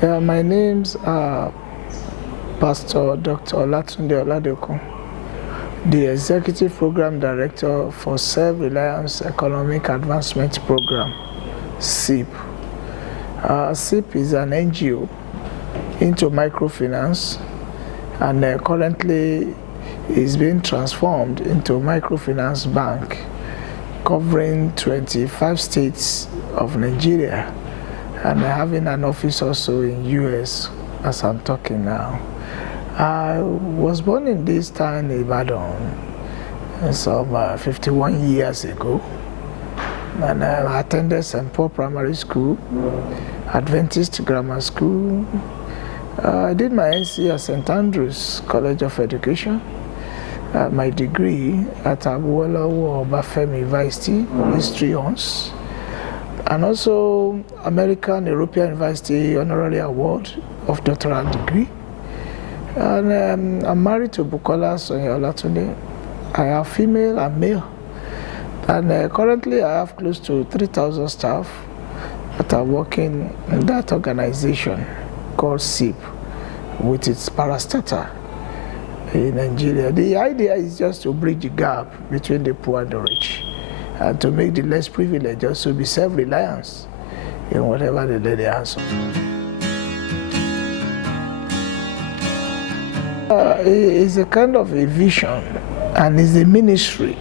My name's Pastor Dr. Olatunde Oladokun, the Executive Program Director for Self-Reliance Economic Advancement Program, SEAP. SEAP is an NGO into microfinance and currently is being transformed into a microfinance bank covering 25 states of Nigeria and having an office also in US as I'm talking now. I was born in this town, Ibadan, some 51 years ago, and I attended St. Paul Primary School, Adventist Grammar School. I did my NC at St. Andrews College of Education, my degree at Awolowo Obafemi University, History Honors, and also American European University Honorary Award of Doctoral Degree. And I'm married to Bukola Sonia Olatunde. I have female and male. And currently I have close to 3,000 staff that are working in that organization called SEAP with its parastatal in Nigeria. The idea is just to bridge the gap between the poor and the rich, and to make the less privileged also be self-reliant in whatever they lay their hands on. It's a kind of a vision and it's a ministry.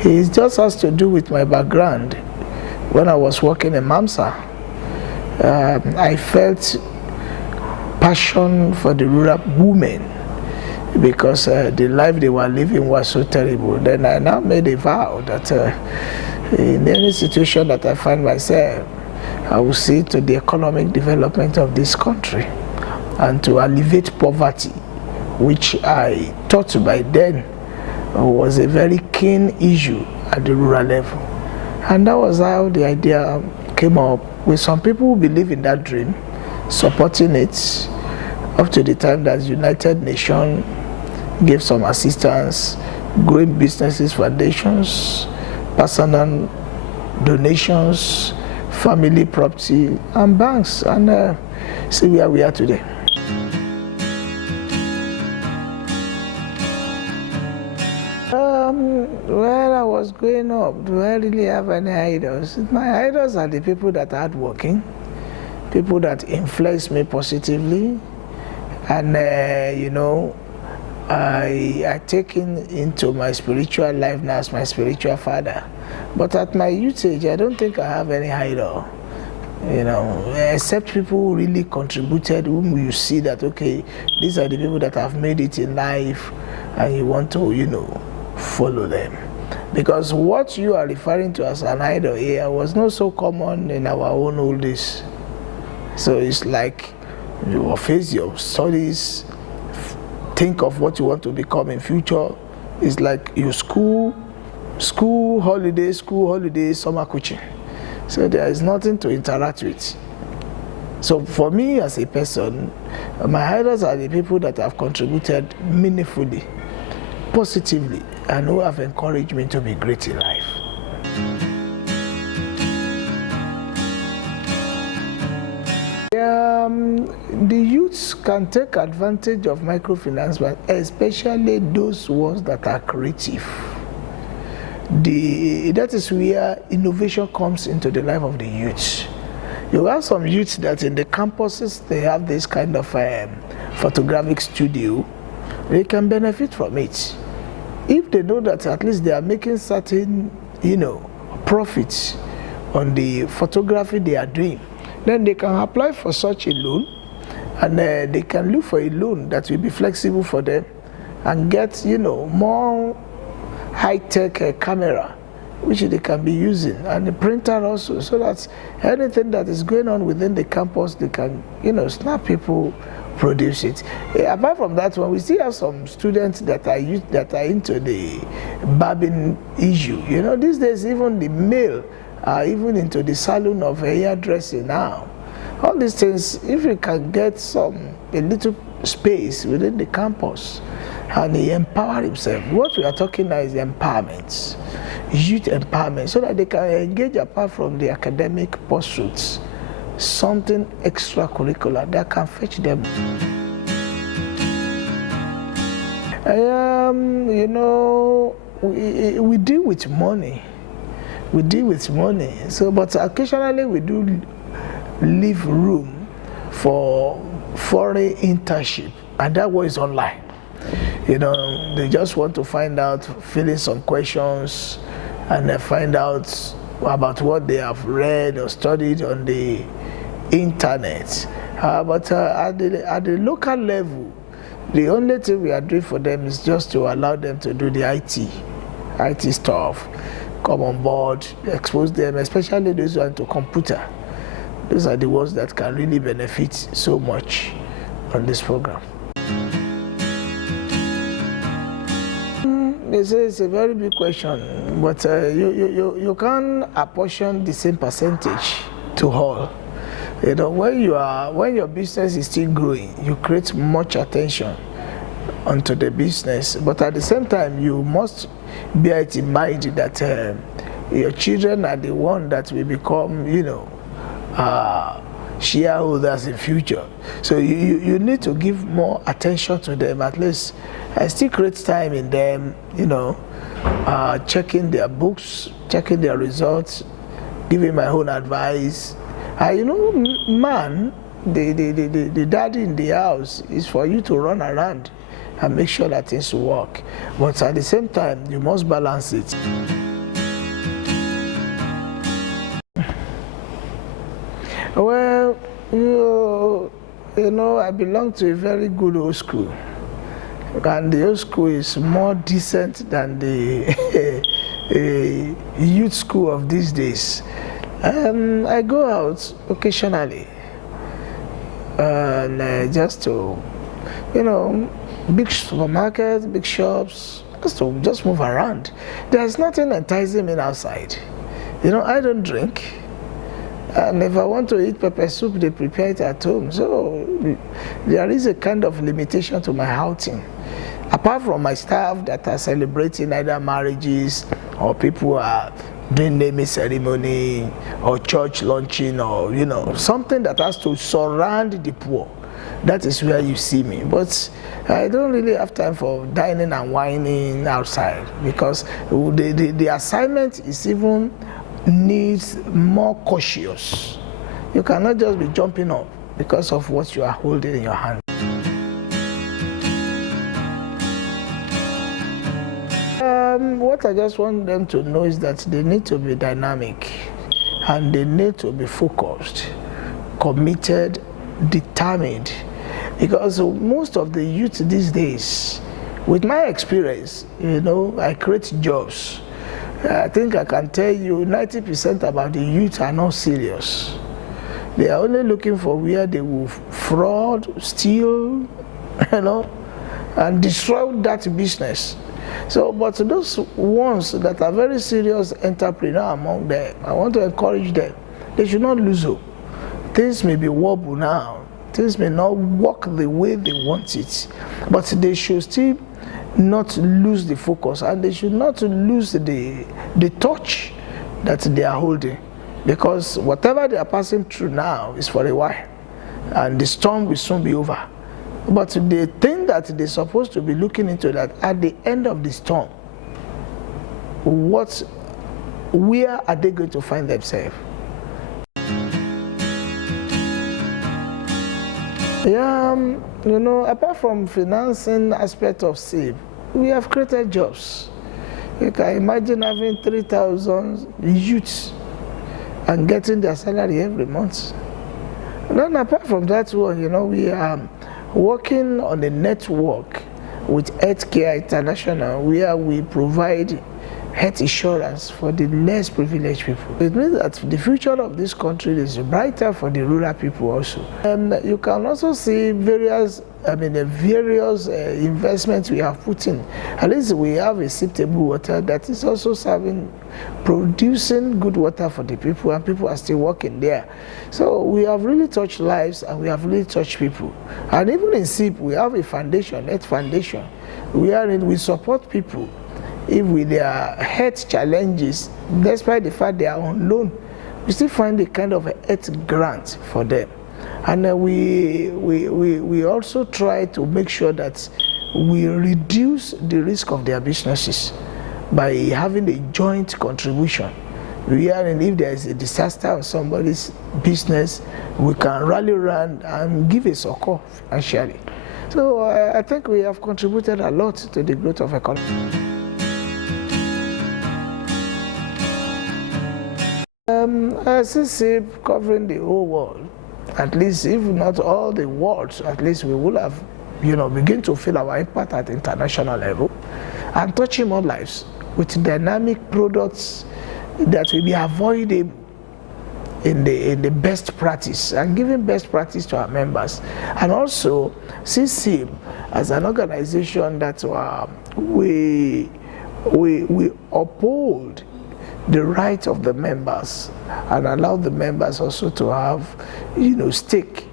It just has to do with my background. When I was working in MAMSA, I felt passion for the rural women because the life they were living was so terrible. Then I now made a vow that in any situation that I find myself, I will see to the economic development of this country and to alleviate poverty, which I thought by then was a very keen issue at the rural level. And that was how the idea came up, with some people who believe in that dream, supporting it up to the time that United Nations gave some assistance, growing businesses, foundations, personal donations, family property, and banks, and see where we are today. When I was growing up, do I really have any idols? My idols are the people that are hardworking, people that influence me positively, and I taken into my spiritual life now as my spiritual father. But at my youth age, I don't think I have any idol, except people who really contributed, whom you see that, okay, these are the people that have made it in life, and you want to, follow them. Because what you are referring to as an idol here was not so common in our own old days. So it's like you face your studies, think of what you want to become in future. It's like your school holiday, summer coaching. So there is nothing to interact with. So for me as a person, my idols are the people that have contributed meaningfully, positively, and who have encouraged me to be great in life. The youths can take advantage of microfinance, but especially those ones that are creative. That is where innovation comes into the life of the youths. You have some youths that in the campuses, they have this kind of photographic studio. They can benefit from it. If they know that at least they are making certain, profits on the photography they are doing, then they can apply for such a loan, and they can look for a loan that will be flexible for them and get, more high-tech camera, which they can be using, and the printer also, so that anything that is going on within the campus, they can, snap people, produce it. Apart from that one, we still have some students that are into the barbing issue. These days even the male are even into the salon of hairdressing now. All these things, if you can get a little space within the campus and he empower himself. What we are talking now is empowerment, youth empowerment, so that they can engage apart from the academic pursuits. something extracurricular that can fetch them. You know, we deal with money. We deal with money. So, but occasionally we do leave room for foreign internship, and that one is online. You know, they just want to find out, fill in some questions, and they find out about what they have read or studied on the internet. But at the local level, the only thing we are doing for them is just to allow them to do the IT stuff, come on board, expose them, especially those who are into computer. Those are the ones that can really benefit so much on this program. They say it's a very big question, but you can't apportion the same percentage to all. You know, when your business is still growing, you create much attention onto the business, but at the same time, you must bear it in mind that your children are the one that will become, you know, shareholders in future. So you need to give more attention to them. At least I still create time in them, you know, checking their books, checking their results, giving my own advice. You know, man, the daddy in the house is for you to run around and make sure that things work. But at the same time, you must balance it. Well, you know, I belong to a very good old school. And the old school is more decent than the youth school of these days. I go out occasionally, and just to, you know, big supermarkets, big shops, just move around. There's nothing enticing me outside. You know, I don't drink. And if I want to eat pepper soup, they prepare it at home. So there is a kind of limitation to my outing. Apart from my staff that are celebrating either marriages or people are doing naming ceremony or church launching, or, you know, something that has to surround the poor. That is where you see me. But I don't really have time for dining and whining outside, because the assignment is even needs more cautious. You cannot just be jumping up because of what you are holding in your hand. What I just want them to know is that they need to be dynamic, and they need to be focused, committed, determined, because most of the youth these days, with my experience, you know, I create jobs. I think I can tell you 90% about the youth are not serious. They are only looking for where they will fraud, steal, you know, and destroy that business. So, but those ones that are very serious entrepreneurs among them, I want to encourage them. They should not lose hope. Things may be wobble now. Things may not work the way they want it, but they should still not lose the focus, and they should not lose the touch that they are holding, because whatever they are passing through now is for a while, and the storm will soon be over. But the thing that they're supposed to be looking into, that at the end of the storm, where are they going to find themselves? Yeah, you know, apart from financing aspect of SEAP, we have created jobs. You can imagine having 3,000 youths and getting their salary every month. And then apart from that one, you know, we are working on a network with Healthcare International, where we provide health insurance for the less privileged people. It means that the future of this country is brighter for the rural people also. And you can also see various investments we have put in. At least we have a seepable water that is also producing good water for the people, and people are still working there. So we have really touched lives, and we have really touched people. And even in SEAP, we have a foundation, Health Foundation. We support people if with their health challenges, despite the fact they are on loan, we still find a kind of a health grant for them. And we also try to make sure that we reduce the risk of their businesses by having a joint contribution. And if there is a disaster in somebody's business, we can rally around and give a succor financially. So I think we have contributed a lot to the growth of economy. I see SEAP covering the whole world. At least, if not all the world, at least we will have, begin to feel our impact at the international level and touching more lives with dynamic products that will be avoidable in the best practice and giving best practice to our members. And also see SEAP as an organization that we uphold the right of the members and allow the members also to have, stake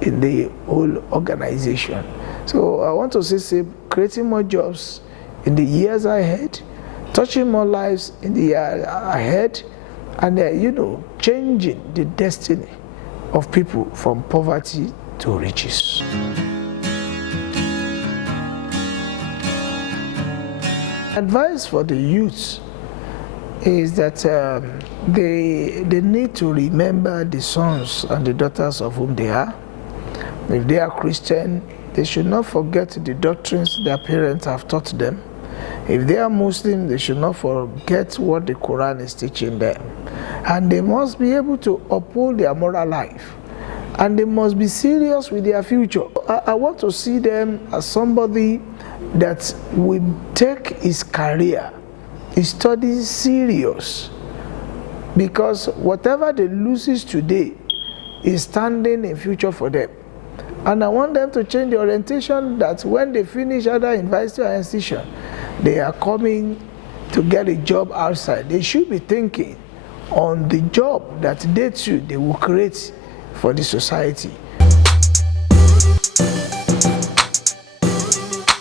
in the whole organization. So I want to see SEAP creating more jobs in the years ahead, touching more lives in the year ahead, and changing the destiny of people from poverty to riches. Advice for the youth is that they need to remember the sons and the daughters of whom they are. If they are Christian, they should not forget the doctrines their parents have taught them. If they are Muslim, they should not forget what the Quran is teaching them. And they must be able to uphold their moral life. And they must be serious with their future. I want to see them as somebody that will take his career, his studies serious. Because whatever they loses today is standing in future for them. And I want them to change the orientation that when they finish either university or institution, they are coming to get a job outside. They should be thinking on the job that they will create for the society.